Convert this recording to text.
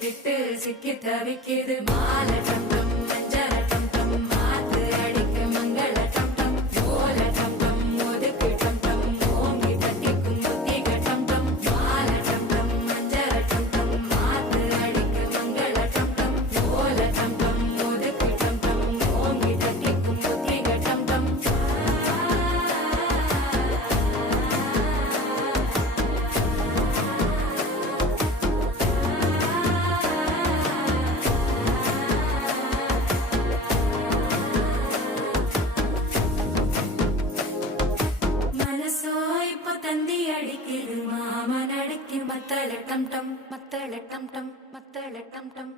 விட்டு சிக்கி தவிக்குது மாலை டம் டம் மஞ்சள டம் டம் மாத்து அடிக்க மங்கள டம் டம் ஓல டம் டம் ஒதுக்கு டம் டம் ஓங்கி தட்டிக்கும் புத்திக டம் டம் மாலை டம் டம் மஞ்சள டம் டம் மாத்து அடிக்க மங்கள டம் டம் ஓல டம் டம் ஒதுக்கு டம் டம் ஓங்கி தட்டிக்கும் புத்திக டம் டம் மனசோ இப்போ தந்தி அடிக்குது மாமன் அடிக்கு மத்தள டம் டம் மத்தள டம் டம் மத்தள டம் டம்